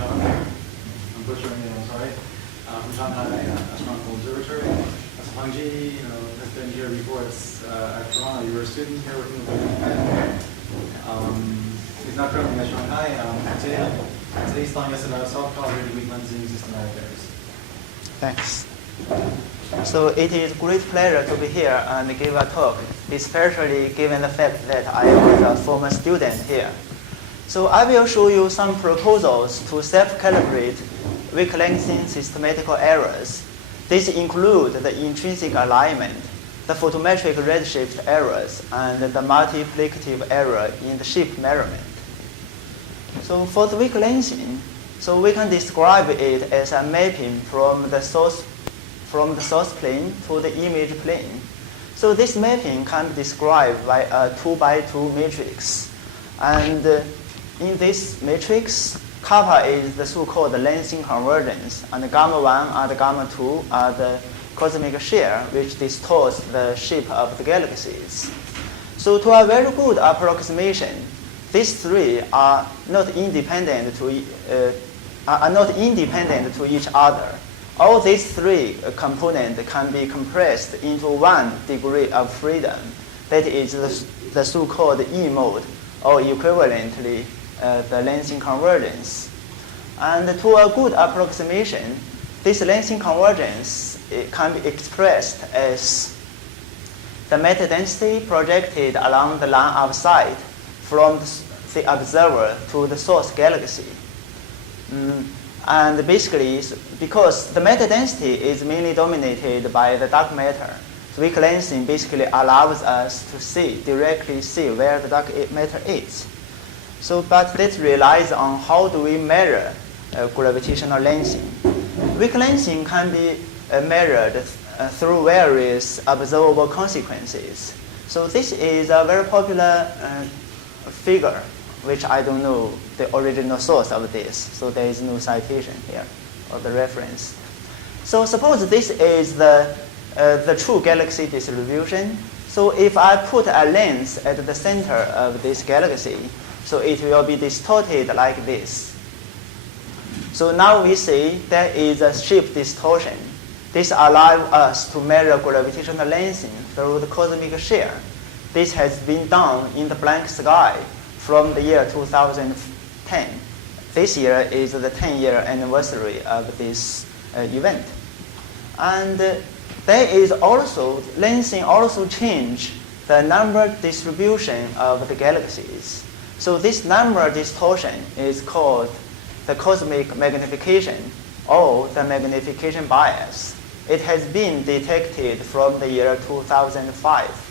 Zhang. I'm butchering it, I'm sorry. From Shanghai Astronomical Observatory. So Pengjie, has been here before. It's at Toronto. You were a student here working with him. He's not currently at Shanghai. Today he's telling us about self-calibrating weak lensing systematic errors. Thanks. So it is a great pleasure to be here and give a talk, especially given the fact that I was a former student here. So I will show you some proposals to self-calibrate weak lensing systematical errors. These include the intrinsic alignment, the photometric redshift errors, and the multiplicative error in the shape measurement. So for the weak lensing, so we can describe it as a mapping from the source plane to the image plane. So this mapping can be described by a 2x2 matrix. And in this matrix, kappa is the so-called lensing convergence, and gamma 1 and gamma 2 are the cosmic shear, which distorts the shape of the galaxies. So to a very good approximation, these three are not independent to each other. All these three components can be compressed into one degree of freedom. That is the so-called E mode, or equivalently, the lensing convergence. And to a good approximation, this lensing convergence can be expressed as the matter density projected along the line of sight from the observer to the source galaxy. And basically, because the matter density is mainly dominated by the dark matter, so weak lensing basically allows us to directly see where the dark matter is. So, but that relies on how do we measure gravitational lensing. Weak lensing can be measured through various observable consequences. So this is a very popular figure, which I don't know the original source of this, so there is no citation here or the reference. So suppose this is the true galaxy distribution. So if I put a lens at the center of this galaxy, so it will be distorted like this. So now we see there is a shape distortion. This allows us to measure gravitational lensing through the cosmic shear. This has been done in the blank sky from the year 2010. This year is the 10-year anniversary of this event. And there is also, lensing also change the number distribution of the galaxies. So this number distortion is called the cosmic magnification or the magnification bias. It has been detected from the year 2005.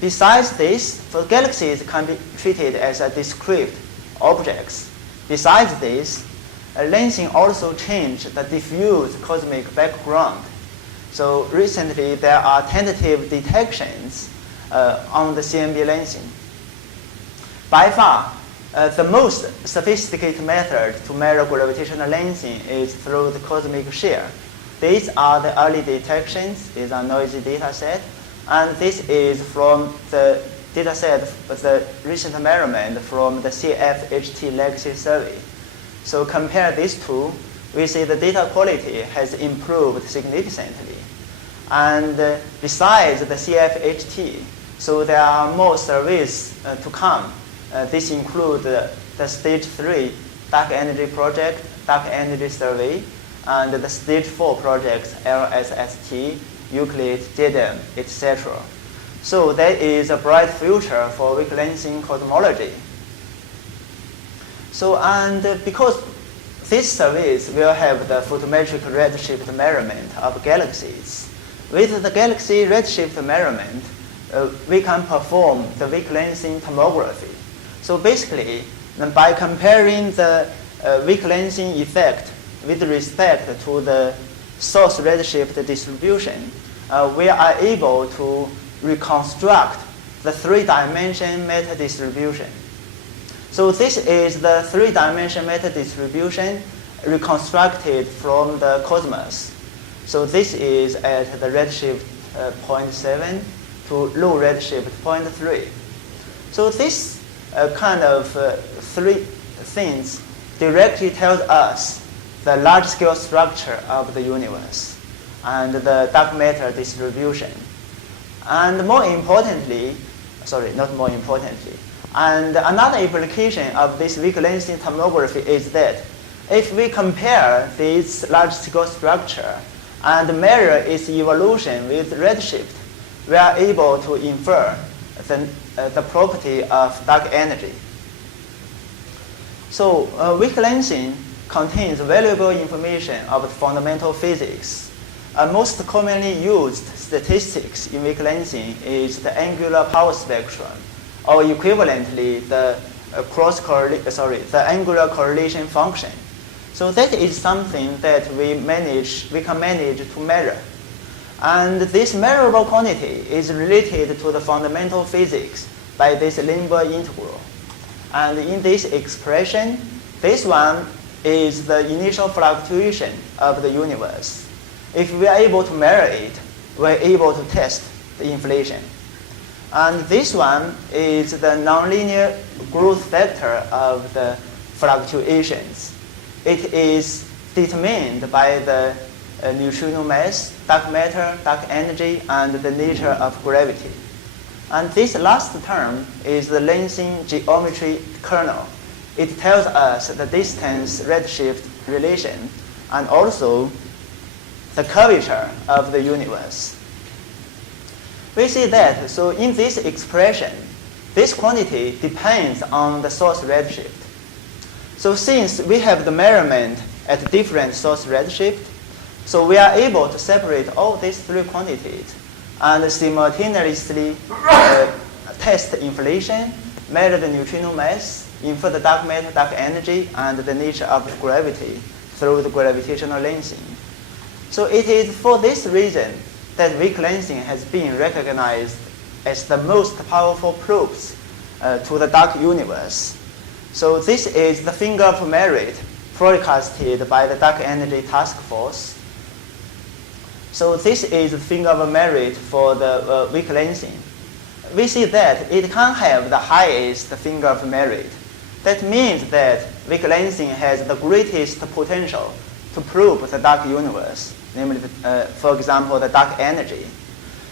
Besides this, for galaxies can be treated as a discrete objects. Besides this, lensing also changed the diffuse cosmic background. So recently there are tentative detections on the CMB lensing. By far, the most sophisticated method to measure gravitational lensing is through the cosmic shear. These are the early detections. These are noisy data set. And this is from the data set, the recent measurement from the CFHT legacy survey. So compare these two, we see the data quality has improved significantly. And besides the CFHT, so there are more surveys to come. This includes the stage 3 dark energy project, dark energy survey, and the stage 4 projects, LSST, Euclid, JDAM, etc. So there is a bright future for weak lensing cosmology. So, and because these surveys will have the photometric redshift measurement of galaxies, with the galaxy redshift measurement, we can perform the weak lensing tomography. So basically, by comparing the weak lensing effect with respect to the source redshift distribution, we are able to reconstruct the three-dimension meta distribution. So this is the three-dimension meta distribution reconstructed from the cosmos. So this is at the redshift 0.7 to low redshift 0.3. So this kind of three things directly tells us the large-scale structure of the universe and the dark matter distribution. And more importantly, not more importantly, and another implication of this weak lensing tomography is that if we compare this large-scale structure and measure its evolution with redshift, we are able to infer the property of dark energy. So weak lensing contains valuable information about fundamental physics. Most commonly used statistics in weak lensing is the angular power spectrum, or equivalently the angular correlation function. So that is something that we can manage to measure. And this measurable quantity is related to the fundamental physics by this linear integral. And in this expression, this one is the initial fluctuation of the universe. If we are able to measure it, we are able to test the inflation. And this one is the nonlinear growth factor of the fluctuations. It is determined by the neutrino mass, dark matter, dark energy, and the nature of gravity. And this last term is the lensing geometry kernel. It tells us the distance redshift relation and also the curvature of the universe. We see that, so in this expression, this quantity depends on the source redshift. So since we have the measurement at different source redshift, so we are able to separate all these three quantities and simultaneously test inflation, measure the neutrino mass, infer the dark matter, dark energy, and the nature of gravity through the gravitational lensing. So it is for this reason that weak lensing has been recognized as the most powerful probes to the dark universe. So this is the finger of merit forecasted by the Dark Energy Task Force. So this is the finger of merit for the weak lensing. We see that it can have the highest finger of merit. That means that weak lensing has the greatest potential to probe the dark universe, namely, for example, the dark energy.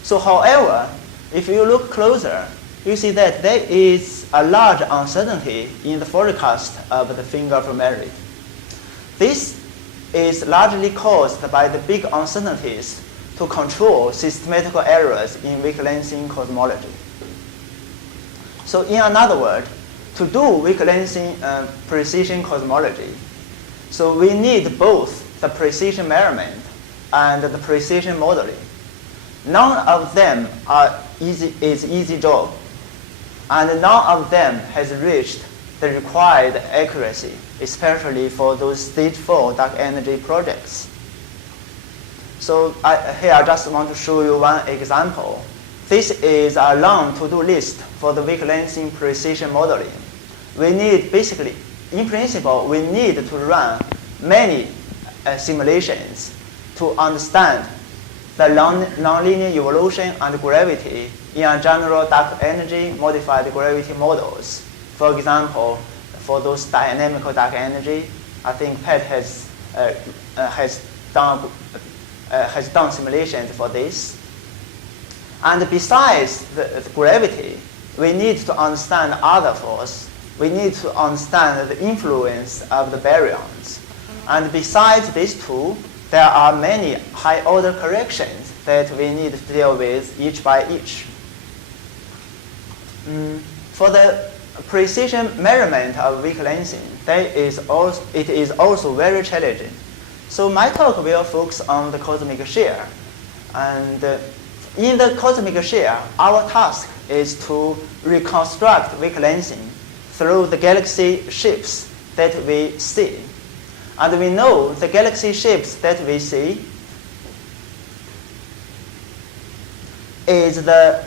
So however, if you look closer, you see that there is a large uncertainty in the forecast of the finger of merit. This is largely caused by the big uncertainties to control systematical errors in weak lensing cosmology. So in another word, to do weak lensing precision cosmology, so we need both the precision measurement and the precision modeling. None of them is easy job, and none of them has reached the required accuracy, especially for those stage 4 dark energy projects. So here I just want to show you one example. This is a long to-do list for the weak lensing precision modeling. We need basically, in principle, we need to run many simulations to understand the nonlinear evolution and gravity in a general dark energy modified gravity models. For example, for those dynamical dark energy, I think Pat has done simulations for this. And besides the gravity, we need to understand other force. We need to understand the influence of the baryons. And besides these two, there are many high-order corrections that we need to deal with each by each. For the precision measurement of weak lensing, it is also very challenging. So my talk will focus on the cosmic shear. And in the cosmic shear, our task is to reconstruct weak lensing through the galaxy shapes that we see. And we know the galaxy shapes that we see is the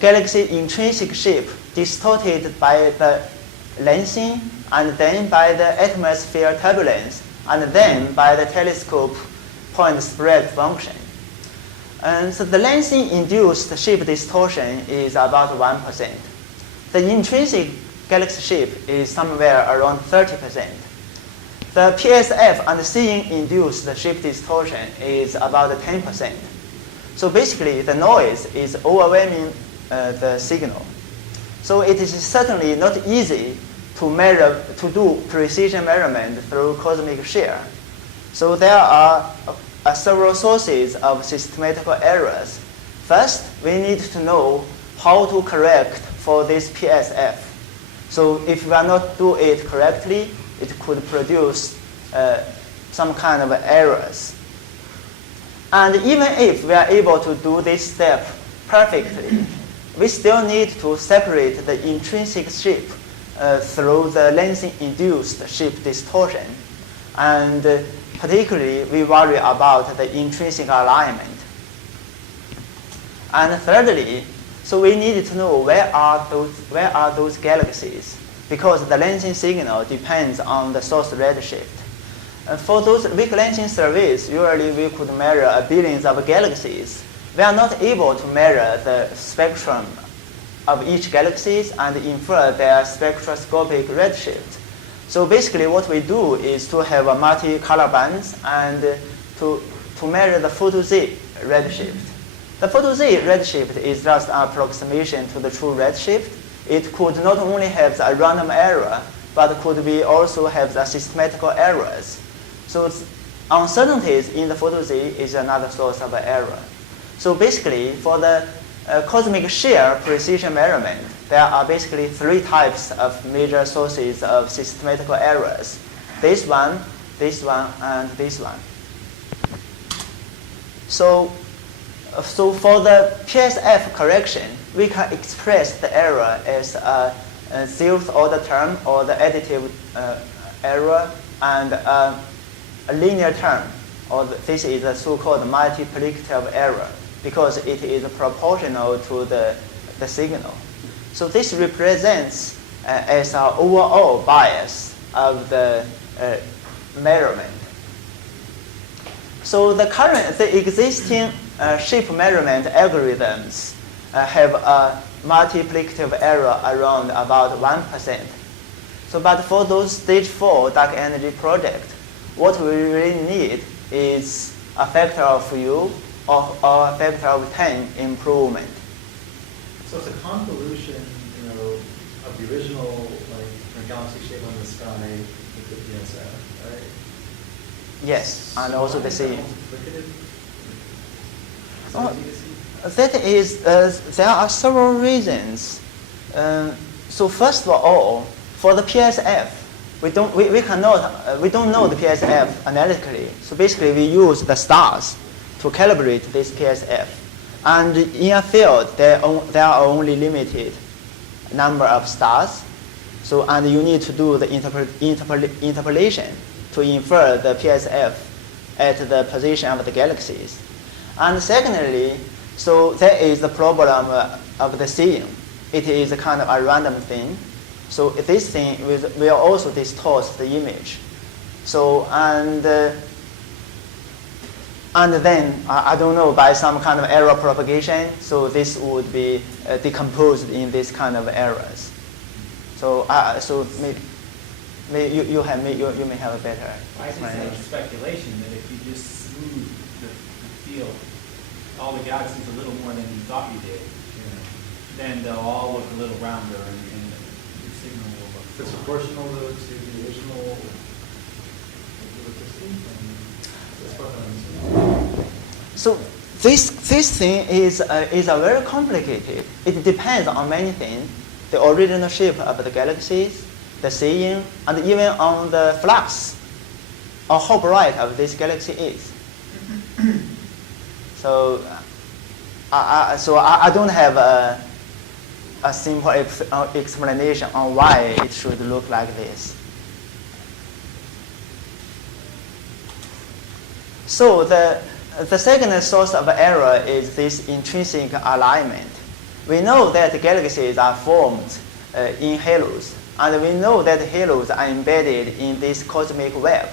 galaxy intrinsic shape distorted by the lensing, and then by the atmosphere turbulence, and then by the telescope point spread function. And so the lensing-induced shape distortion is about 1%. The intrinsic galaxy shape is somewhere around 30%. The PSF and seeing-induced shape distortion is about 10%. So basically, the noise is overwhelming the signal. So it is certainly not easy to do precision measurement through cosmic shear. So there are several sources of systematical errors. First, we need to know how to correct for this PSF. So if we are not do it correctly, it could produce some kind of errors. And even if we are able to do this step perfectly, we still need to separate the intrinsic shape through the lensing-induced shape distortion. And particularly, we worry about the intrinsic alignment. And thirdly, so we need to know where are those galaxies, because the lensing signal depends on the source redshift. And for those weak lensing surveys, usually we could measure billions of galaxies. We are not able to measure the spectrum of each galaxies and infer their spectroscopic redshift. So basically what we do is to have a multi-color bands and to measure the photo-Z redshift. The photo-Z redshift is just an approximation to the true redshift. It could not only have a random error, but could be also have the systematical errors. So uncertainties in the photo-Z is another source of error. So basically, for the cosmic shear precision measurement, there are basically three types of major sources of systematical errors. This one, and this one. So for the PSF correction, we can express the error as a zeroth order term or the additive error and a linear term, or this is a so-called multiplicative error, because it is proportional to the signal. So this represents as an overall bias of the measurement. So the existing shape measurement algorithms have a multiplicative error around about 1%. So, but for those stage 4 dark energy project, what we really need is a factor of U or a factor of 10 improvement. So it's a convolution, of the original galaxy shape on the sky with the PSF, right? Yes, and So also why the is that same. multiplicative? Is Oh, that easy to see? That is, there are several reasons. So first of all, for the PSF, we don't know the PSF analytically. So basically, we use the stars to calibrate this PSF. And in a field, there are only limited number of stars. So, and you need to do the interpolation to infer the PSF at the position of the galaxies. And secondly, so there is the problem of the seeing. It is a kind of a random thing. So this thing will also distort the image. So, and then, I don't know, by some kind of error propagation, so this would be decomposed in this kind of errors. So, so maybe you may have a better I just have speculation that if you just smooth the field, all the galaxies a little more than you thought you did, then they'll all look a little rounder and the signal will look. It's proportional to the original that's what I'm saying. So this thing is a very complicated. It depends on many things: the original shape of the galaxies, the seeing, and even on the flux, or how bright of this galaxy is. So, I don't have a simple explanation on why it should look like this. So the second source of error is this intrinsic alignment. We know that galaxies are formed in halos, and we know that halos are embedded in this cosmic web.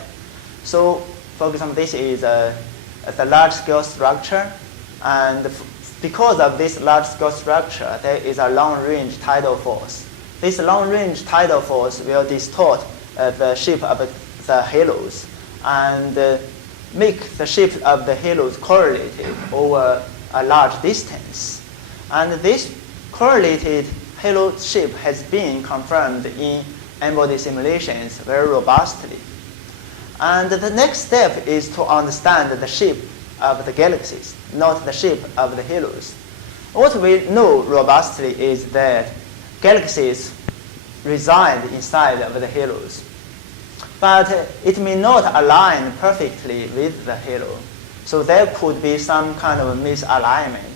So, for example, this is the large-scale structure, and because of this large-scale structure, there is a long-range tidal force. This long-range tidal force will distort the shape of the halos and make the shape of the halos correlated over a large distance. And this correlated halo shape has been confirmed in n-body simulations very robustly. And the next step is to understand the shape of the galaxies, not the shape of the halos. What we know robustly is that galaxies reside inside of the halos, but it may not align perfectly with the halo. So there could be some kind of misalignment.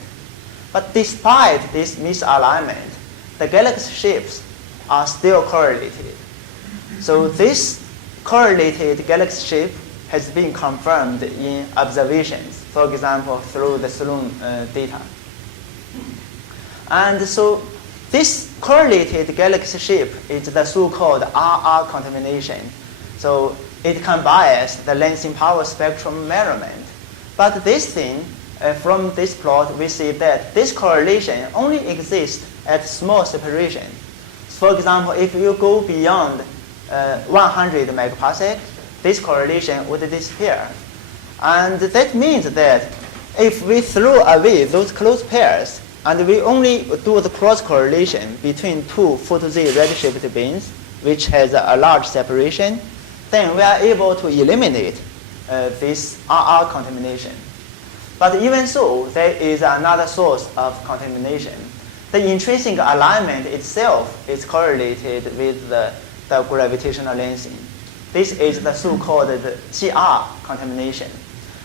But despite this misalignment, the galaxy shapes are still correlated. So this correlated galaxy shape has been confirmed in observations, for example, through the Sloan data. And so this correlated galaxy shape is the so-called RR contamination. So it can bias the lensing power spectrum measurement. But this thing, from this plot, we see that this correlation only exists at small separation. For example, if you go beyond 100 megaparsec, this correlation would disappear. And that means that if we throw away those close pairs and we only do the cross correlation between two photo-Z redshift beams, which has a large separation, then we are able to eliminate this RR contamination. But even so, there is another source of contamination. The intrinsic alignment itself is correlated with the gravitational lensing. This is the so-called GR contamination.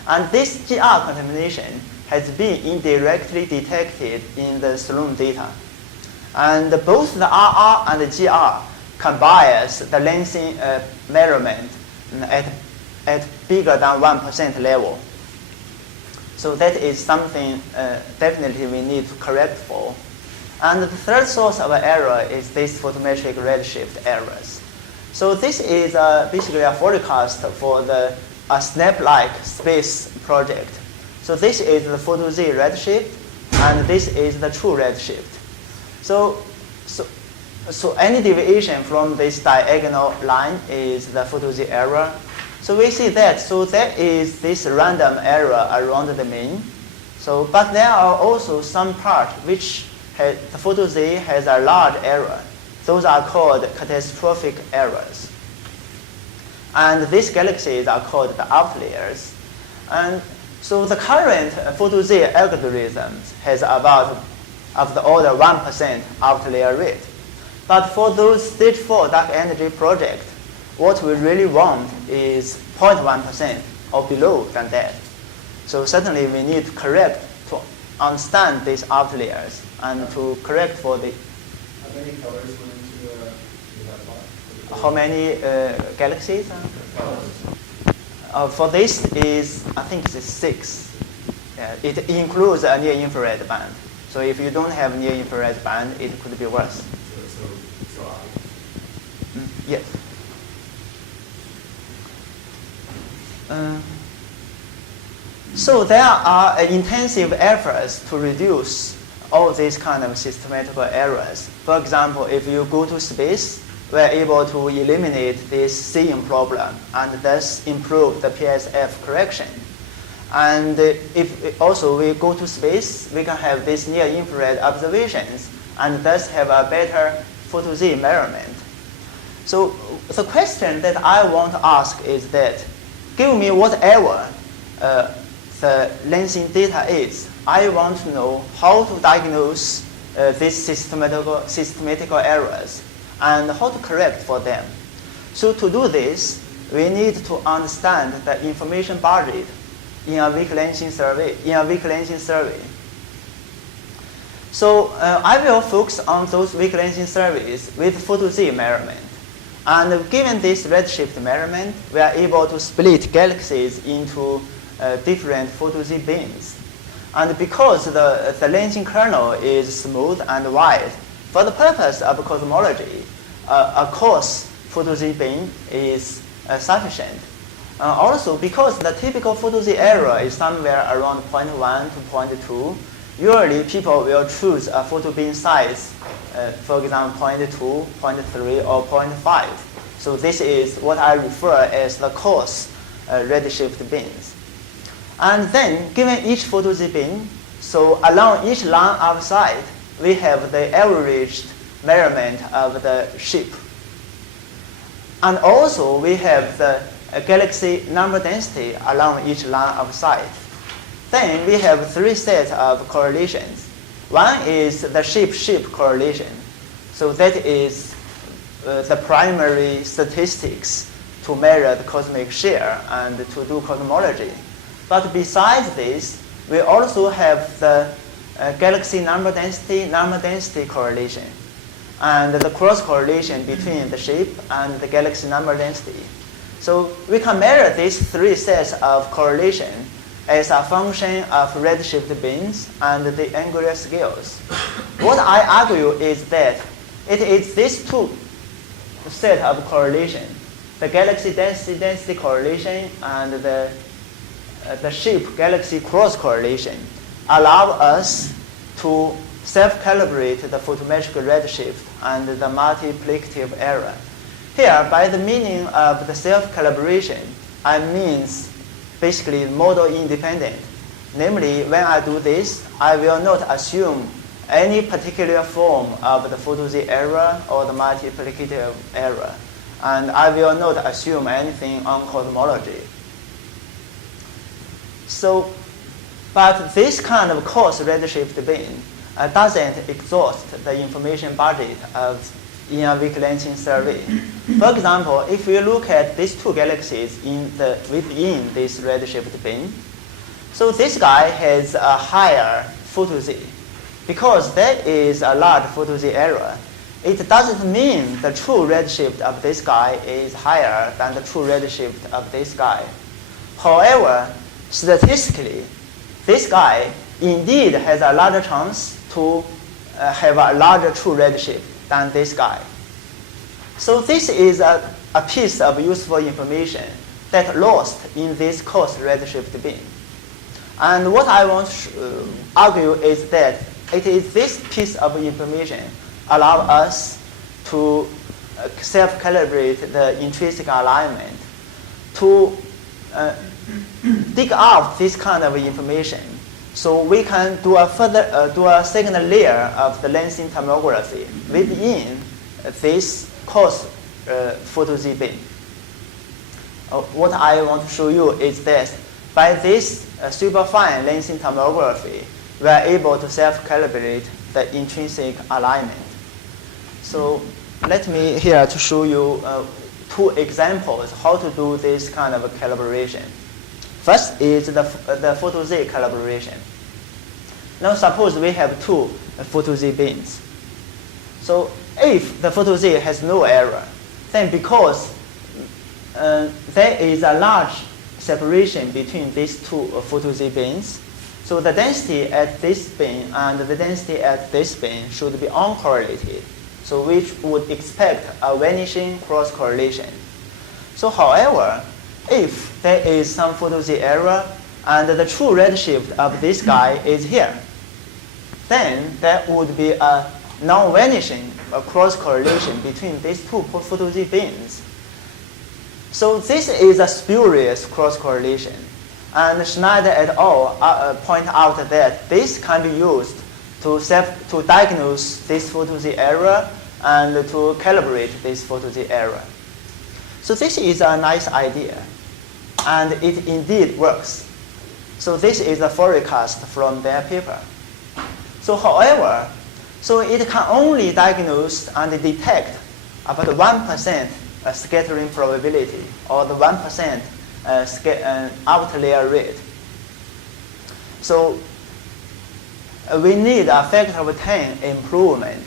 And this GR contamination has been indirectly detected in the Sloan data. And both the RR and the GR can bias the lensing measurement at bigger than 1% level. So that is something definitely we need to correct for. And the third source of error is this photometric redshift errors. So this is basically a forecast for the snap-like space project. So this is the photo-Z redshift, and this is the true redshift. So any deviation from this diagonal line is the photo-Z error. So we see that, so there is this random error around the mean. So, but there are also some parts which the photo-Z has a large error. Those are called catastrophic errors. And these galaxies are called the outliers. And so the current photo-Z algorithm has about of the order 1% outlier rate. But for those stage 4 dark energy projects, what we really want is 0.1% or below than that. So certainly we need to correct to understand these outliers and to correct for the... How many colors went into that plot? How many galaxies? For this is, I think it's 6. It includes a near-infrared band. So if you don't have near-infrared band, it could be worse. So Yes. So there are intensive efforts to reduce all these kind of systematical errors. For example, if you go to space, we are able to eliminate this seeing problem and thus improve the PSF correction. And if also we go to space, we can have these near-infrared observations and thus have a better photo-Z measurement. So the question that I want to ask is that, give me whatever the lensing data is, I want to know how to diagnose these systematical errors and how to correct for them. So to do this, we need to understand the information budget in a weak lensing survey. So I will focus on those weak lensing surveys with photo-Z measurement. And given this redshift measurement, we are able to split galaxies into different photo-Z beams. And because the lensing kernel is smooth and wide, for the purpose of cosmology, a coarse photo-Z beam is sufficient. Also, because the typical photo-Z error is somewhere around 0.1 to 0.2, usually people will choose a photo beam size, for example, 0.2, 0.3, or 0.5. So this is what I refer as the coarse redshift bins. And then, given each photo-Z bin, so along each line of sight, we have the averaged measurement of the shape. And also, we have the galaxy number density along each line of sight. Then we have three sets of correlations. One is the shape-shape correlation. So that is the primary statistics to measure the cosmic shear and to do cosmology. But besides this, we also have the galaxy number density correlation, and the cross correlation between the shape and the galaxy number density. So we can measure these three sets of correlation as a function of redshift bins and the angular scales. What I argue is that it is these two sets of correlation, the galaxy density correlation and the shape galaxy cross correlation, allow us to self-calibrate the photometric redshift and the multiplicative error. Here, by the meaning of the self-calibration, I mean basically model independent. Namely, when I do this, I will not assume any particular form of the photo-Z error or the multiplicative error. And I will not assume anything on cosmology. So, but this kind of coarse redshift bin doesn't exhaust the information budget of in a weak lensing survey. For example, if we look at these two galaxies within this redshift bin, so this guy has a higher photo-Z. Because there is a large photo-Z error, it doesn't mean the true redshift of this guy is higher than the true redshift of this guy. However, statistically, this guy indeed has a larger chance to have a larger true redshift than this guy. So this is a piece of useful information that lost in this coarse redshift bin. And what I want to argue is that it is this piece of information allow us to self-calibrate the intrinsic alignment, to dig out this kind of information, so we can do a second layer of the lensing tomography within this coarse photo-Z bin. What I want to show you is that by this superfine lensing tomography, we are able to self-calibrate the intrinsic alignment. So let me here to show you two examples how to do this kind of a calibration. First is the photo-Z calibration. Now suppose we have two photo-Z bins. So if the photo-Z has no error, then because there is a large separation between these two photo-Z bins, so the density at this bin and the density at this bin should be uncorrelated, so which would expect a vanishing cross correlation. So however, if there is some photo-Z error and the true redshift of this guy is here, then there would be a non-vanishing cross correlation between these two photo-Z bins. So this is a spurious cross correlation. And Schneider et al. Point out that this can be used to diagnose this photo-Z error and to calibrate this photo-Z error. So this is a nice idea, and it indeed works. So this is a forecast from their paper. So however, so it can only diagnose and detect about 1% scattering probability, or the 1% outlier rate. So we need a factor of 10 improvement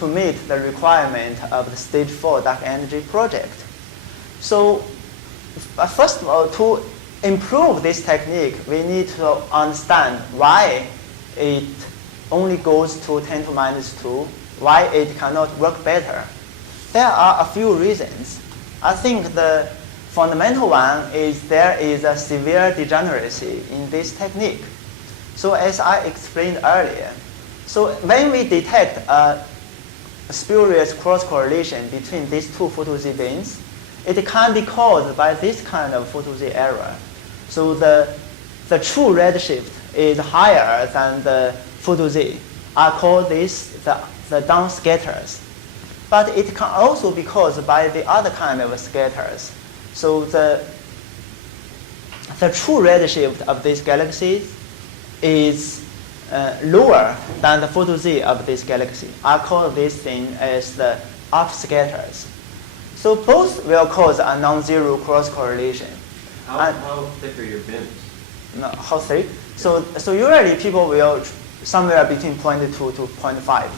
to meet the requirement of the stage 4 dark energy project. So first of all, to improve this technique, we need to understand why it only goes to 10 to minus 2, why it cannot work better. There are a few reasons. I think the fundamental one is there is a severe degeneracy in this technique. So as I explained earlier, so when we detect a spurious cross correlation between these two photo-Z bins, it can be caused by this kind of photo-Z error. So the true redshift is higher than the photo-Z. I call this the downscatters. But it can also be caused by the other kind of scatters. So the true redshift of these galaxies is lower than the photo-Z of this galaxy. I call this thing as the upscatters. So both will cause a non-zero cross correlation. How thick are your bins? No, how thick? So usually people will somewhere between 0.2 to 0.5.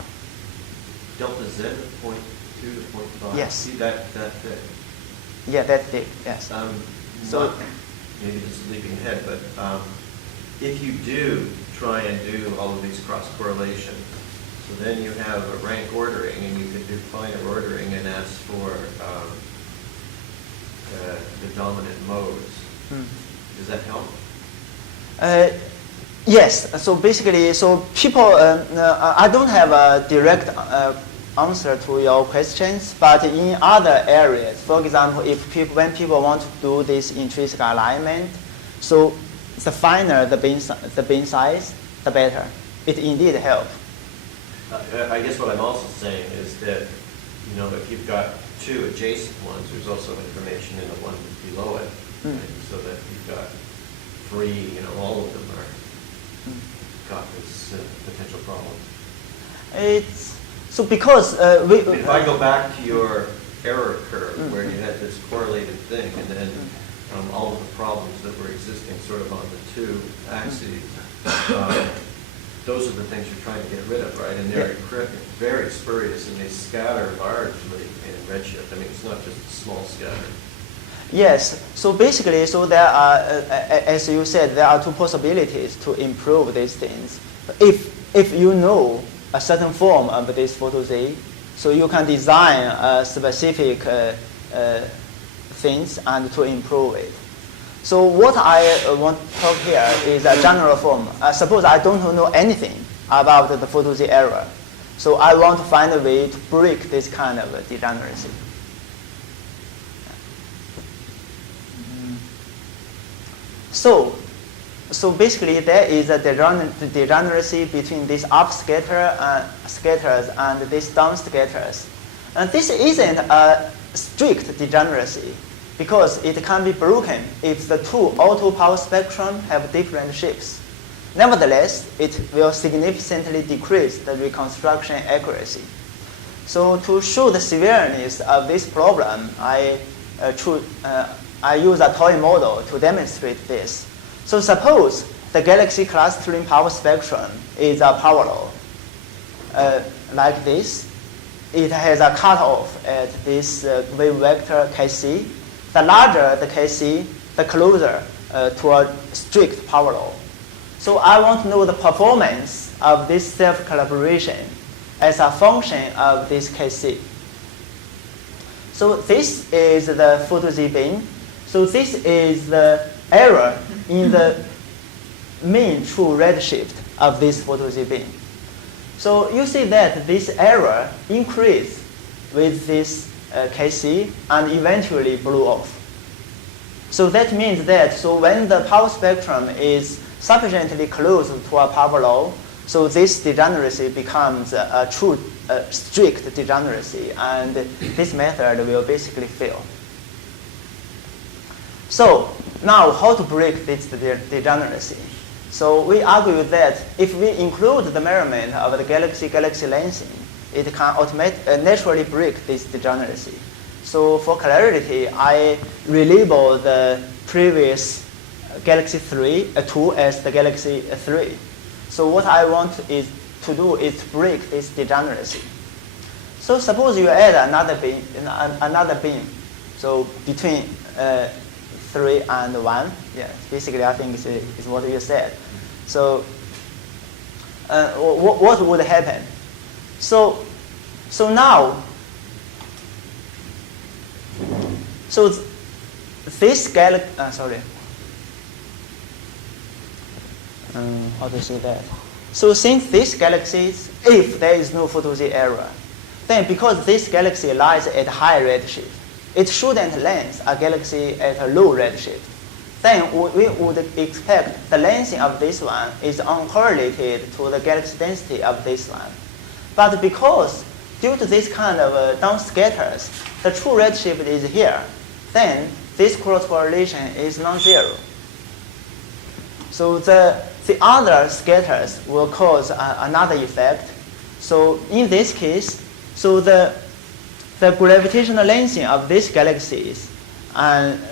Delta Z, 0.2 to 0.5. Yes. See that thick. Yeah, that's thick. Yes. So Maybe this is leaping ahead, but if you do try and do all of these cross correlations, so then you have a rank ordering, and you could do finer ordering and ask for the dominant modes. Does that help? yes. So basically, so people, I don't have a direct answer to your questions, but in other areas, for example, when people want to do this intrinsic alignment, so the finer the bin size, the better. It indeed helps. I guess what I'm also saying is that, if you've got two adjacent ones, there's also information in the one below it, right? So that you've got three, all of them are got this potential problem. It's so because If I go back to your error curve where you had this correlated thing, and then all of the problems that were existing sort of on the two axes, those are the things you're trying to get rid of, right? And they're very spurious, and they scatter largely in redshift. I mean, it's not just a small scatter. yes. So basically, so there are, as you said, there are two possibilities to improve these things. If you know a certain form of this photo-Z, so you can design specific things and to improve it. So what I want to talk here is a general form. Suppose I don't know anything about the photo-Z error. So I want to find a way to break this kind of degeneracy. So basically there is a degeneracy between these scatters and these downscatters. And this isn't a strict degeneracy, because it can be broken if the two auto power spectrum have different shapes. Nevertheless, it will significantly decrease the reconstruction accuracy. So to show the severeness of this problem, I use a toy model to demonstrate this. So suppose the galaxy clustering power spectrum is a power law, like this. It has a cutoff at this wave vector Kc. The larger the Kc, the closer to a strict power law. So I want to know the performance of this self-calibration as a function of this Kc. So this is the photo-Z bin. So this is the error in the mean true redshift of this photo-Z bin. So you see that this error increased with this Kc and eventually blew off. So that means that when the power spectrum is sufficiently close to a power law, so this degeneracy becomes a true strict degeneracy, and this method will basically fail. So now how to break this degeneracy? So we argue that if we include the measurement of the galaxy-galaxy lensing, it can naturally break this degeneracy. So for clarity, I relabel the previous galaxy 2 as the galaxy 3. So what I want to do is to break this degeneracy. So suppose you add another beam, so between 3 and 1. Yeah, basically I think is what you said. So what would happen? So now, this galaxy, how to say that? So since these galaxies, if there is no photo-Z error, then because this galaxy lies at high redshift, it shouldn't length a galaxy at a low redshift. Then we would expect the lengthening of this one is uncorrelated to the galaxy density of this one. But because due to this kind of downscatters, the true redshift is here, then this cross correlation is non-zero. So the other scatters will cause another effect. So in this case, so the gravitational lengthening of these galaxies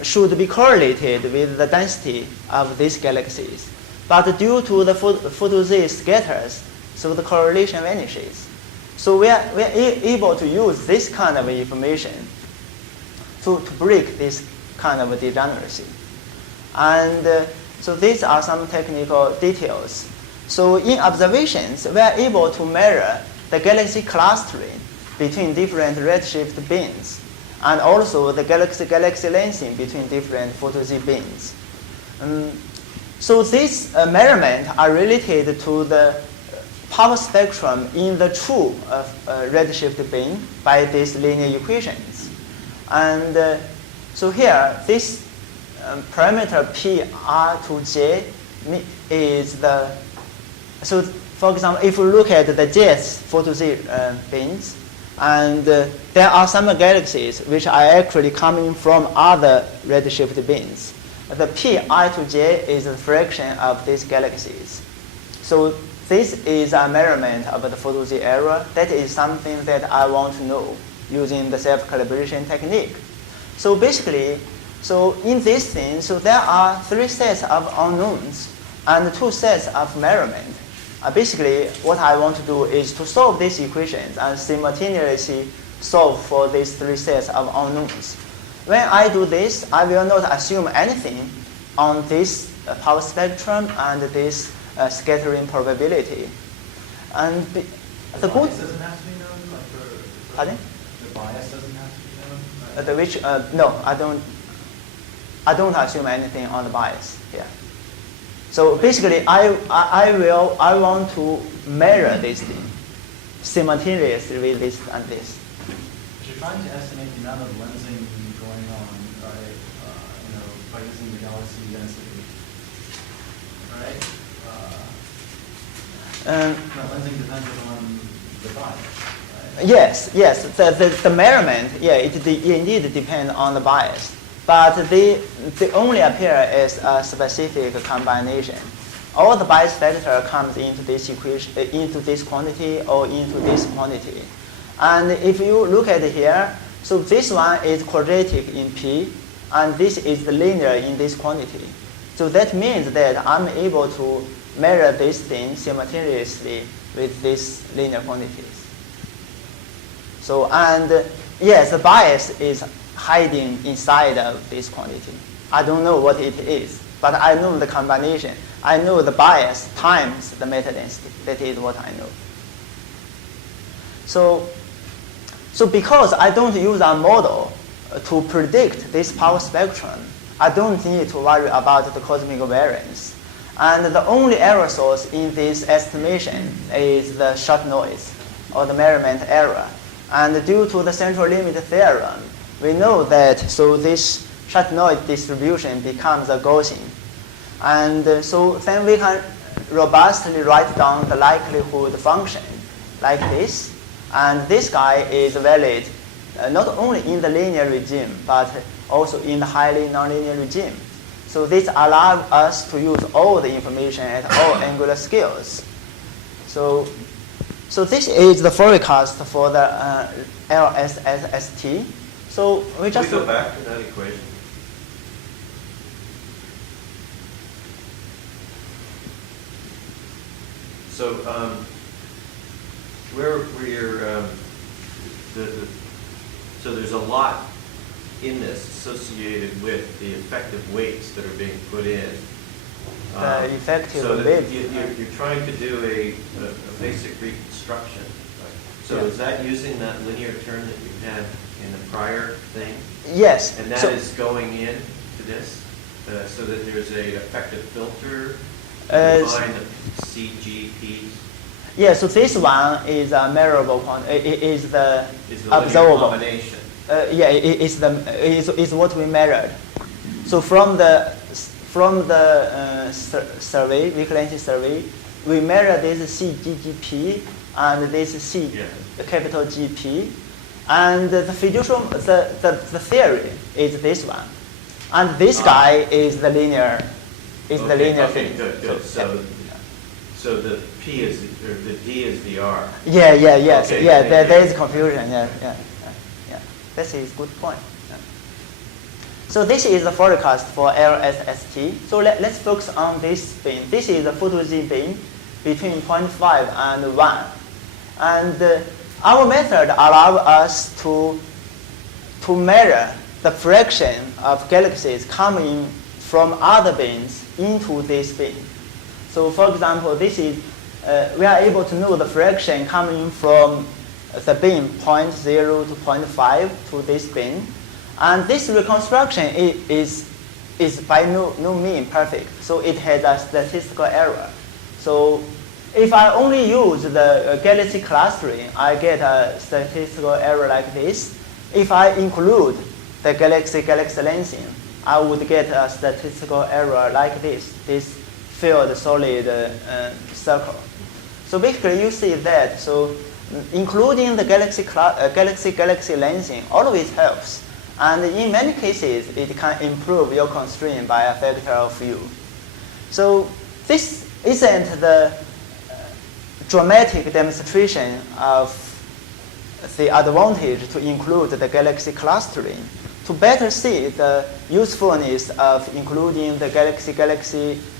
should be correlated with the density of these galaxies. But due to the photo-Z scatters, so the correlation vanishes. So we are able to use this kind of information to break this kind of degeneracy. And so these are some technical details. So in observations, we are able to measure the galaxy clustering between different redshift beams, and also the galaxy lengthening between different photo-Z beams. So these measurements are related to the power spectrum in the true redshift beam by these linear equations. And so here, this parameter P R to J is the, so for example, if we look at the J's photo-Z beams, and there are some galaxies which are actually coming from other redshift beams. The P I to J is the fraction of these galaxies. So this is a measurement of the photo-Z error. That is something that I want to know using the self-calibration technique. So basically, so in this thing, so there are 3 sets of unknowns and 2 sets of measurement. Basically, what I want to do is to solve these equations and simultaneously solve for these 3 sets of unknowns. When I do this, I will not assume anything on this power spectrum and this scattering probability. And the good. Bias doesn't have to be known, like for Pardon? The bias doesn't have to be known. No, I don't assume anything on the bias here. So basically, I want to measure this thing simultaneously with this and this. But you're trying to estimate the amount of lensing going on by using the galaxy density, right? Lensing depends on the bias, right? Yes. The measurement, it indeed depends on the bias. But they only appear as a specific combination. All the bias factor comes into this equation, into this quantity or into this quantity. And if you look at here, so this one is quadratic in P, and this is linear in this quantity. So that means that I'm able to measure this thing simultaneously with these linear quantities. So, and yes, the bias is hiding inside of this quantity. I don't know what it is, but I know the combination. I know the bias times the meta density. That is what I know. So because I don't use a model to predict this power spectrum, I don't need to worry about the cosmic variance. And the only error source in this estimation is the shot noise, or the measurement error. And due to the central limit theorem, we know that so this shot noise distribution becomes a Gaussian. And so then we can robustly write down the likelihood function like this. And this guy is valid not only in the linear regime, but also in the highly nonlinear regime. So this allows us to use all the information at all angular scales. So this is the forecast for the LSST. So we just go back to that equation. So where your so there's a lot in this associated with the effective weights that are being put in. The effective so weight. You're trying to do a basic reconstruction. Right? So is that using that linear term that you had in the prior thing? Yes. And that is going in to this, so that there's a effective filter to define the CGPs? Yeah, so this one is a measurable quantity, is the Is the linear observable. combination. Yeah, it's what we measured. So from the survey, weak lensing survey, we measure this CGGP and this C capital GP, and the fiducial the theory is this one, and this guy is the linear Okay, thing. good. So the P is or the D is the R. Yes. Okay, There is confusion. Yeah. This is good point. Yeah. So this is the forecast for LSST. So let's focus on this beam. This is the photo Z beam between 0.5 and 1. And our method allows us to measure the fraction of galaxies coming from other beams into this beam. So for example, this is, we are able to know the fraction coming from the beam 0.0 to 0.5 to this beam. And this reconstruction is by no means perfect. So it has a statistical error. So if I only use the galaxy clustering, I get a statistical error like this. If I include the galaxy lensing, I would get a statistical error like this filled solid circle. So basically you see that, so including the galaxy lensing always helps. And in many cases, it can improve your constraint by a factor of few. So this isn't the dramatic demonstration of the advantage to include the galaxy clustering. To better see the usefulness of including the galaxy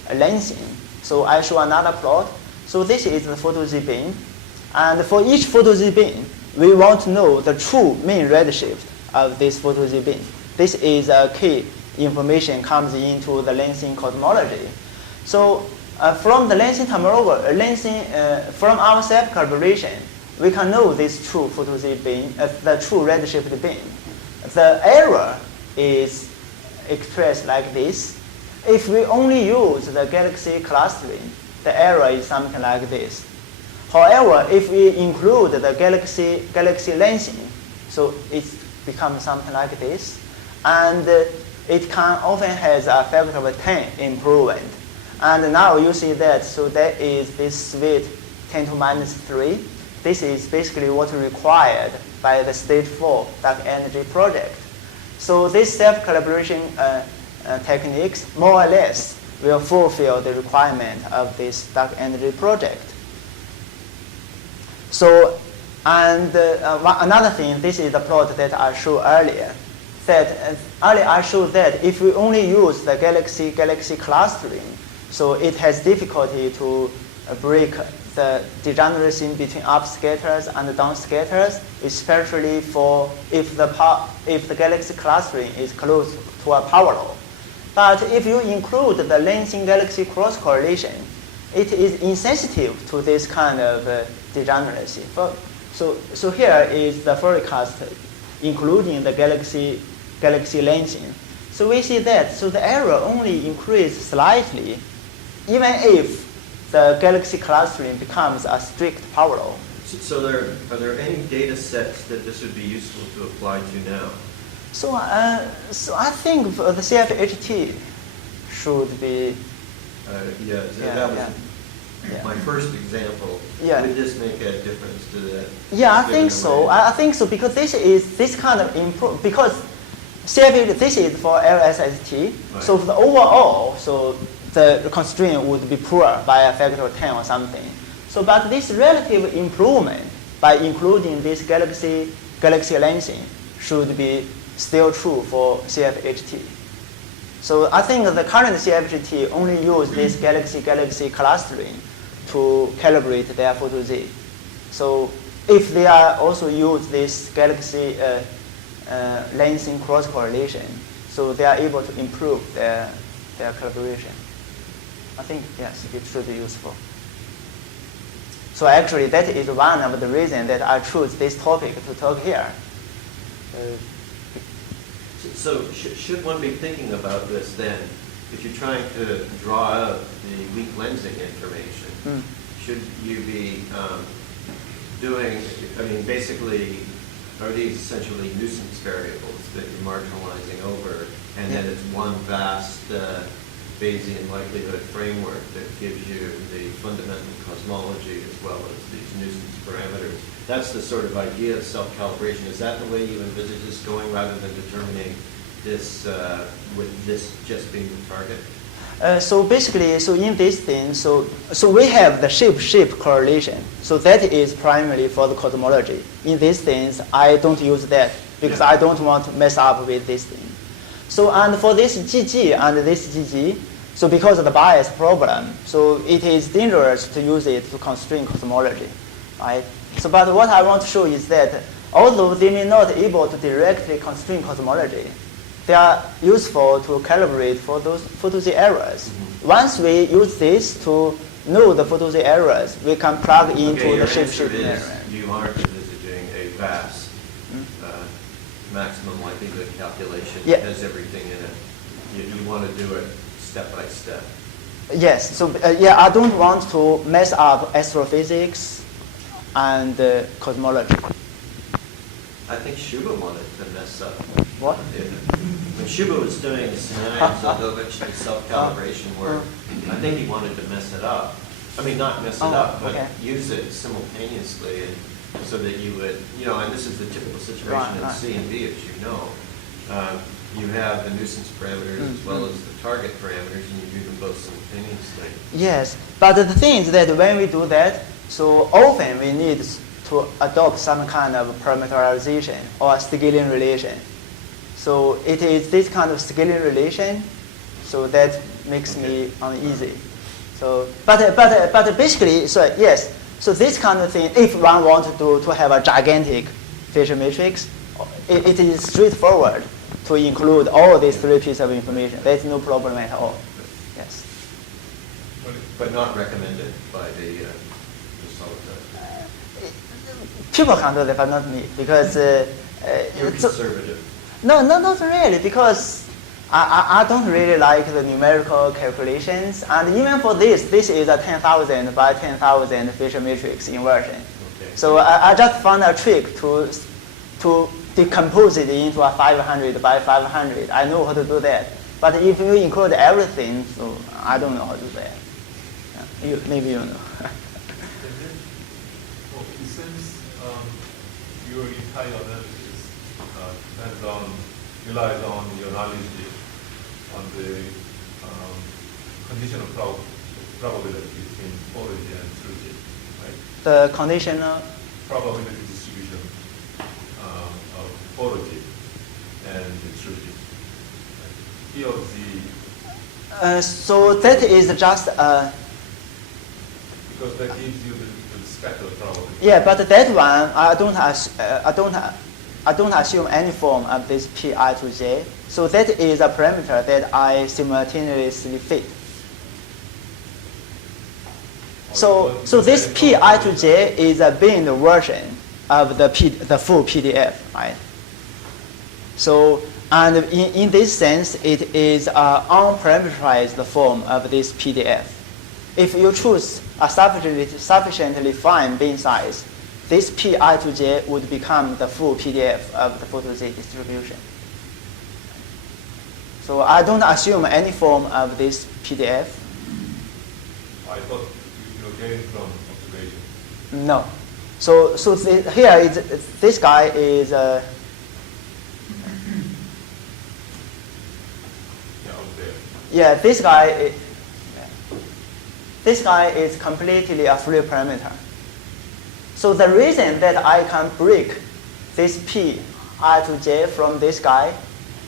lensing, so I show another plot. So this is the photo Z beam. And for each photo Z beam, we want to know the true mean redshift of this photo Z beam. This is a key information comes into the lensing cosmology. So from the lensing from our self-calibration, we can know this true photo Z beam, the true redshift beam. The error is expressed like this. If we only use the galaxy clustering, the error is something like this. However, if we include the galaxy lensing, so it becomes something like this, and it can often has a factor of 10 improvement. And now you see that, so that is this sweet 10 to minus 3. This is basically what required by the stage 4 dark energy project. So these self-calibration techniques more or less will fulfill the requirement of this dark energy project. So, and another thing, this is the plot that I showed earlier. That earlier I showed that if we only use the galaxy clustering, so it has difficulty to break the degeneracy between up scatters and down scatters, especially for if the galaxy clustering is close to a power law. But if you include the lensing galaxy cross correlation, it is insensitive to this kind of degeneracy. So here is the forecast including the galaxy lensing. So we see that so the error only increases slightly, even if the galaxy clustering becomes a strict power law. So are there any data sets that this would be useful to apply to now? So I think the CFHT should be. That was my first example. Yeah. Would this make a difference to that? Yeah, I think so. I think so because this kind of improve because CFHT this is for LSST. Right. So for the overall, so the constraint would be poor by a factor of 10 or something. So but this relative improvement by including this galaxy lensing should be still true for CFHT. So I think the current CFHT only use this galaxy clustering to calibrate their photo Z. So if they are also use this galaxy lensing cross correlation, so they are able to improve their calibration. I think yes, it should be useful. So actually, that is one of the reasons that I chose this topic to talk here. So should one be thinking about this then? If you're trying to draw out the weak lensing information, should you be doing, basically are these essentially nuisance variables that you're marginalizing over, and then it's one vast Bayesian likelihood framework that gives you the fundamental cosmology as well as these nuisance parameters. That's the sort of idea of self-calibration. Is that the way you envisage this going, rather than determining this with this just being the target? So basically, so in this thing, so we have the shape-shape correlation. So that is primarily for the cosmology. In these things, I don't use that because I don't want to mess up with this thing. So and for this GG and this GG, so because of the bias problem, so it is dangerous to use it to constrain cosmology, right? So but what I want to show is that although they may not be able to directly constrain cosmology, they are useful to calibrate for those photozy errors. Mm-hmm. Once we use this to know the photozy errors, we can plug into Okay, the shape-shape your error. answer is you aren't envisaging a vast maximum likelihood calculation that has everything in it. You want to do it step by step. Yes, so yeah, I don't want to mess up astrophysics and cosmology. I think Schuba wanted to mess up. What? When Schuba was doing the scenarios of the self-calibration work, I think he wanted to mess it up. I mean, not mess it up, but use it simultaneously, and so that you would, and this is the typical situation in C and B, as you know. You have the nuisance parameters as well as the target parameters, and you do them both simultaneously. Yes, but the thing is that when we do that, so often we need to adopt some kind of parameterization or scaling relation. So it is this kind of scaling relation, so that makes me uneasy. So, but basically, so yes, so this kind of thing, if one wants to have a gigantic feature matrix, it is straightforward to include all these three pieces of information. There's no problem at all. Yes. But not recommended by the solid. People can do that, but not me, because You're conservative. No, not really, because I don't really like the numerical calculations, and even for this is a 10,000 by 10,000 feature matrix inversion. Okay. So I just found a trick to decompose it into a 500 by 500. I know how to do that, but if you include everything, so I don't know how to do that. Maybe you know. Well, since your entire analysis relies on your knowledge on the conditional probability between quality and truth, right? The conditional Probability distribution of quality and the truth. Right? P of Z. So that is just because that gives you the spectral probability. yeah, but that one I don't assume any form of this pi to j. So that is a parameter that I simultaneously fit. So this pi to j is a binned version of the full PDF, right? So and in this sense, it is an unparameterized form of this PDF. If you choose a sufficiently fine bin size, this pi to j would become the full PDF of the photo-Z distribution. So I don't assume any form of this PDF. I thought you were getting from observation. No. So here is this guy is Yeah, out there. yeah, this guy is completely a free parameter. So the reason that I can break this pi to j from this guy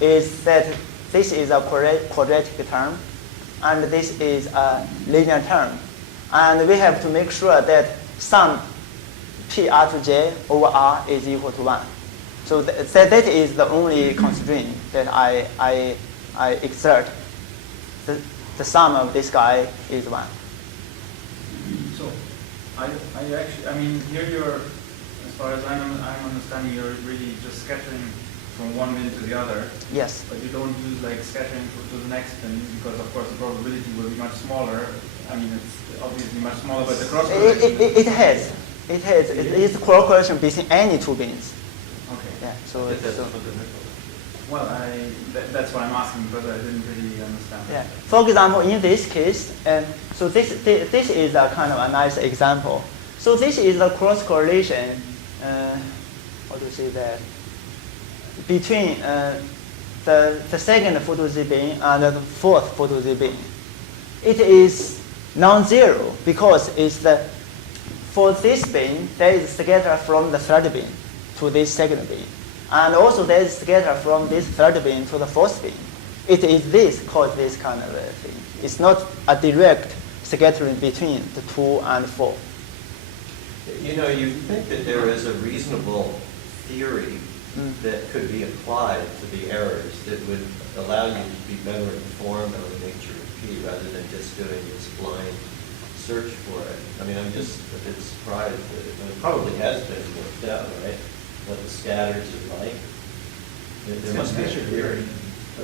is that this is a quadratic term, and this is a linear term. And we have to make sure that sum pi to j over r is equal to 1. So that is the only constraint that I exert. The sum of this guy is 1. So, I mean, here you're, as far as I'm understanding, you're really just scattering from one bin to the other. Yes. But you don't use like scattering to the next bin because, of course, the probability will be much smaller. I mean, it's obviously much smaller, but the cross correlation. It is correlation between any two bins. Okay. Yeah. I So think that's so fundamental. Well, that's what I'm asking, but I didn't really understand. yeah. For example, in this case, so this is a kind of a nice example. So this is the cross correlation. How to say that? Between the second photo Z beam and the fourth photo Z beam. It is non-zero because for this beam, there is scatter from the third beam to this second beam. And also there is scatter from this third beam to the fourth beam. It is this cause this kind of a thing. It's not a direct scattering between the 2 and 4. You know, you think that there is a reasonable theory that could be applied to the errors that would allow you to be better informed on the nature of P rather than just doing this blind search for it. I mean, I'm just a bit surprised that it probably has been worked out, right? What the scatters are like. There must be a theory.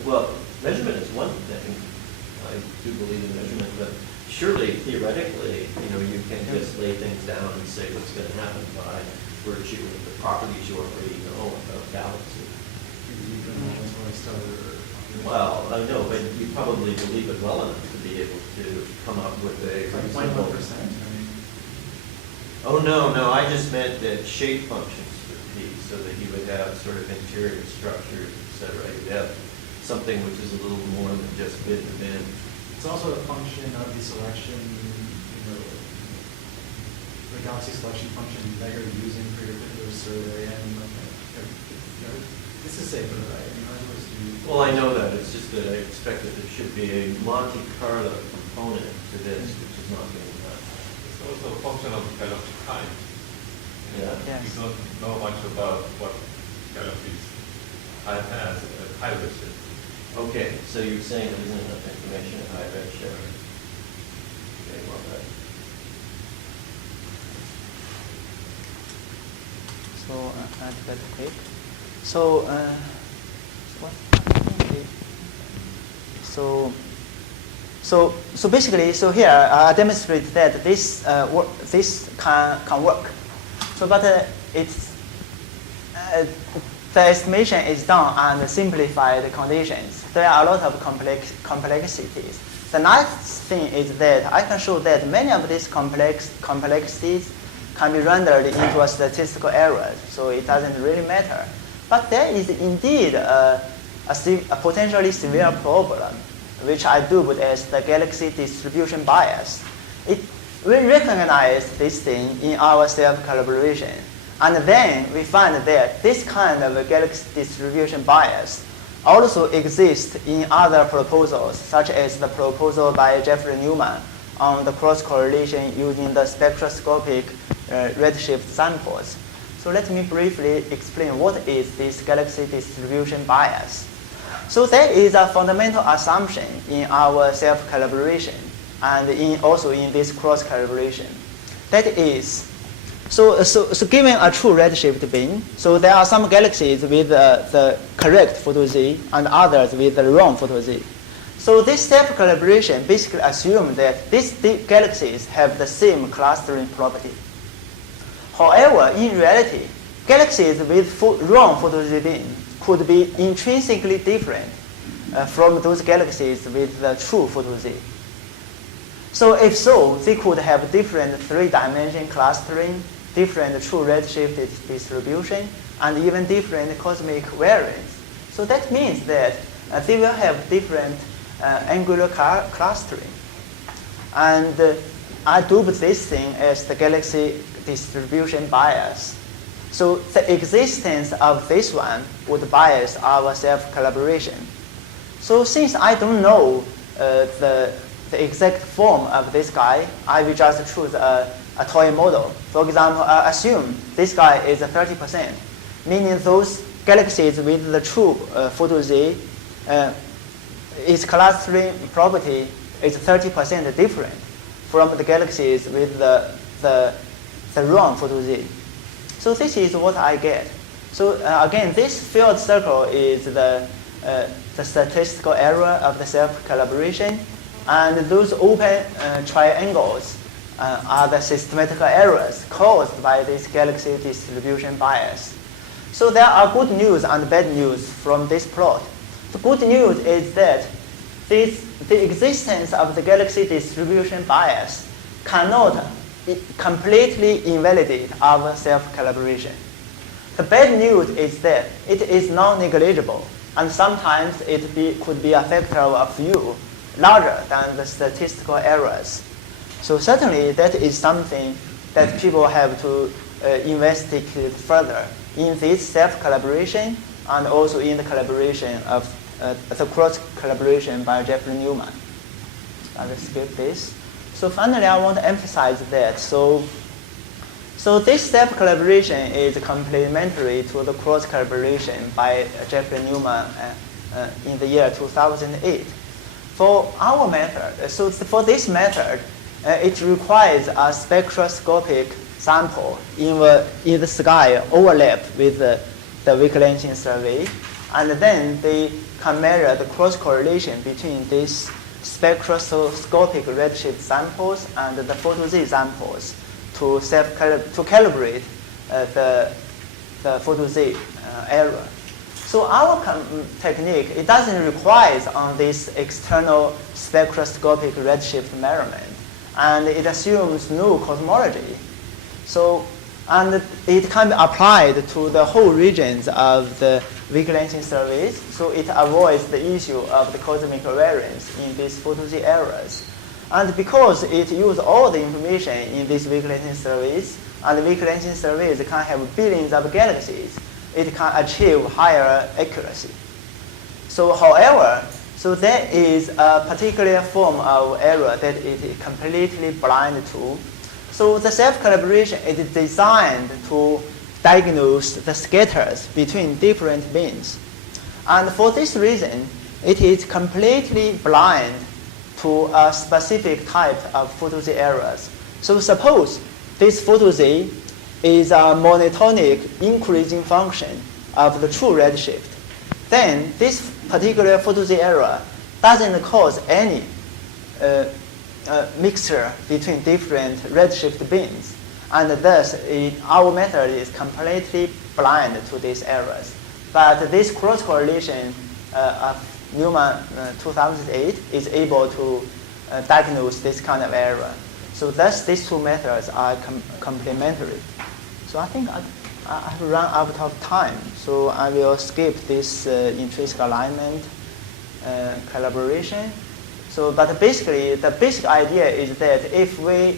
Well, measurement is one thing. I do believe in measurement, but surely, theoretically, you can just lay things down and say what's going to happen by virtue of the properties you already know about galaxies. Well, I know, but you probably believe it well enough to be able to come up with a reasonable... 0.1%. I mean, Oh, no, I just meant that shape functions for P, so that you would have sort of interior structures, et cetera. You'd have something which is a little more than just bit and bin. it's also a function of the selection, the galaxy selection function that you're using for your particular survey, and this is safer, right? Well, I know that. It's just that I expect that there should be a Monte Carlo component to this, which is not being done. It's also a function of galaxy kind. Yeah. Yes. You don't know much about what galaxies type has at high redshift. Okay, so you're saying there isn't enough information at high redshift. Okay, well, that. So add that quick. So what? So basically, so here I demonstrate that this this can work. So but it's the estimation is done under simplified conditions. There are a lot of complexities. The nice thing is that I can show that many of these complexities can be rendered into a statistical error, so it doesn't really matter. But there is indeed a potentially severe problem, which I dubbed as the galaxy distribution bias. We recognize this thing in our self-calibration. And then we find that this kind of a galaxy distribution bias also exists in other proposals, such as the proposal by Jeffrey Newman on the cross-correlation using the spectroscopic redshift samples. So let me briefly explain what is this galaxy distribution bias. So there is a fundamental assumption in our self-calibration and also in this cross-calibration. That is, so given a true redshift beam, so there are some galaxies with the correct photo Z and others with the wrong photo Z. So this self-calibration basically assumes that these galaxies have the same clustering property. However, in reality, galaxies with wrong photo Z beam could be intrinsically different from those galaxies with the true photo Z. So if so, they could have different three-dimension clustering, different true redshift distribution, and even different cosmic variance. So that means that they will have different angular clustering. And I dubbed this thing as the galaxy distribution bias. So the existence of this one would bias our self-calibration. So since I don't know the exact form of this guy, I will just choose a toy model. For example, assume this guy is 30%, meaning those galaxies with the true photo Z, its clustering property is 30% different from the galaxies with the wrong photo Z. So this is what I get. So again, this filled circle is the statistical error of the self-calibration, and those open triangles are the systematical errors caused by this galaxy distribution bias. So there are good news and bad news from this plot. The good news is that the existence of the galaxy distribution bias cannot completely invalidate our self-calibration. The bad news is that it is non-negligible, and sometimes it could be a factor of few larger than the statistical errors. So certainly that is something that people have to investigate further in this self-calibration and also in the collaboration of the cross-collaboration by Jeffrey Newman. I will skip this. So finally, I want to emphasize that. So this self-calibration is complementary to the cross-collaboration by Jeffrey Newman in the year 2008. For our method, so for this method, it requires a spectroscopic sample in the sky overlap with the weak-lengthening survey, and then they can measure the cross-correlation between these spectroscopic redshift samples and the photo-Z samples to calibrate the photo-Z error. So our technique, it doesn't require on this external spectroscopic redshift measurement, and it assumes no cosmology. So, and it can be applied to the whole regions of the weak-lengthening surveys, so it avoids the issue of the cosmic variance in these photo-Z errors. And because it uses all the information in these weak-lengthening surveys, and the weak-lengthening surveys can have billions of galaxies, it can achieve higher accuracy. So however, so there is a particular form of error that it is completely blind to. So the self-calibration is designed to diagnose the scatters between different beams. And for this reason, it is completely blind to a specific type of photo-Z errors. So suppose this photo-Z is a monotonic increasing function of the true redshift. Then this particular photo-Z error doesn't cause any mixture between different redshift beams. And thus, our method is completely blind to these errors. But this cross-correlation of Newman 2008 is able to diagnose this kind of error. So thus, these two methods are complementary. So I think I have run out of time. So I will skip this intrinsic alignment collaboration. So, but basically, the basic idea is that if we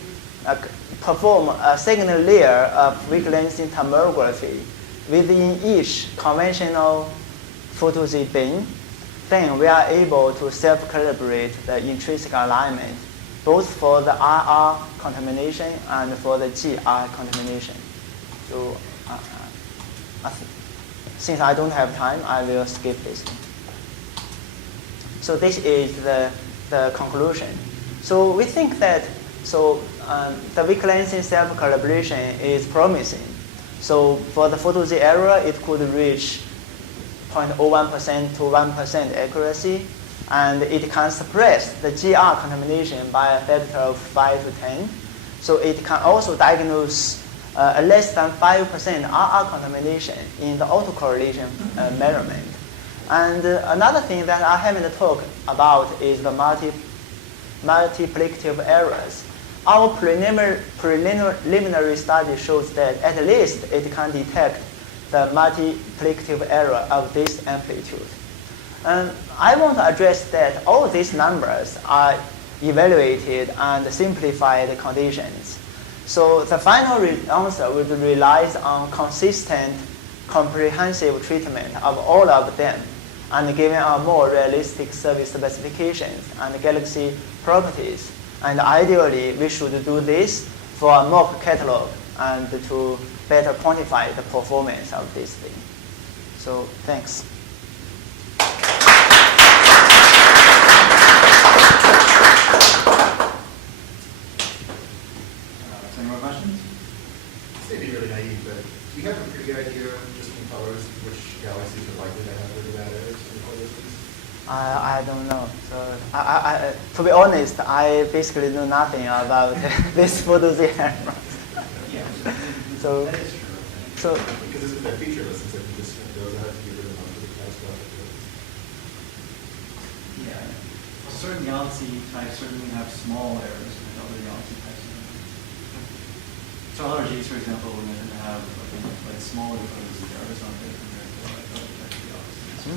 perform a second layer of weak-lengthening tomography within each conventional photo-Z beam, then we are able to self-calibrate the intrinsic alignment, both for the RR contamination and for the GR contamination. So, since I don't have time, I will skip this. So this is the conclusion. So we think that the weak-lengthening self-calibration is promising. So for the photo-Z error, it could reach 0.01% to 1% accuracy, and it can suppress the GR contamination by a factor of 5 to 10. So it can also diagnose a less than 5% RR contamination in the autocorrelation measurement. And another thing that I haven't talked about is the multiplicative errors. Our preliminary study shows that at least it can detect the multiplicative error of this amplitude. And I want to address that all these numbers are evaluated and simplified conditions. So the final answer would rely on consistent, comprehensive treatment of all of them, and given a more realistic service specifications and galaxy properties. And ideally, we should do this for a mock catalog and to better quantify the performance of this thing. So thanks. Any more questions? This may be really naive, but do you have a pretty good idea, just in colors, which galaxies are likely to have really bad errors in coordinates? I don't know. So to be honest, I basically know nothing about this photo-Z error. Yeah. So That is true. So Because if they're featureless, it's like you just snip those out to get rid of most of the catastrophic. Yeah. Well, certain galaxy types certainly have small errors, and other galaxy types don't. So LRGs, for example, we're going to have like smaller errors on it compared to like other types of galaxies.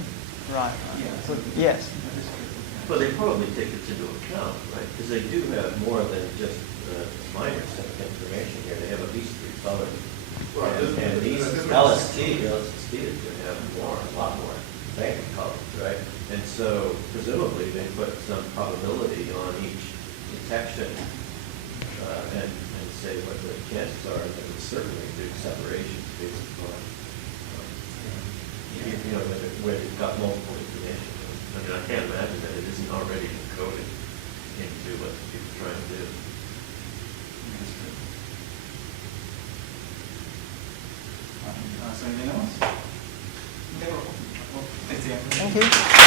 right. Yeah. So yes. That is critical. Well, they probably take this into account, right? Because they do have more than just minor set of information here. They have at least 3 colors. Well, And these LST is going to have more, a lot more bank colors, right? And so presumably they put some probability on each detection and say what the chances are that it's certainly do separations based upon, you know, where you've got multiple information. I mean, I can't imagine that it isn't already encoded into what people are trying to do. So anything else? Okay, well, thanks again. Thank you.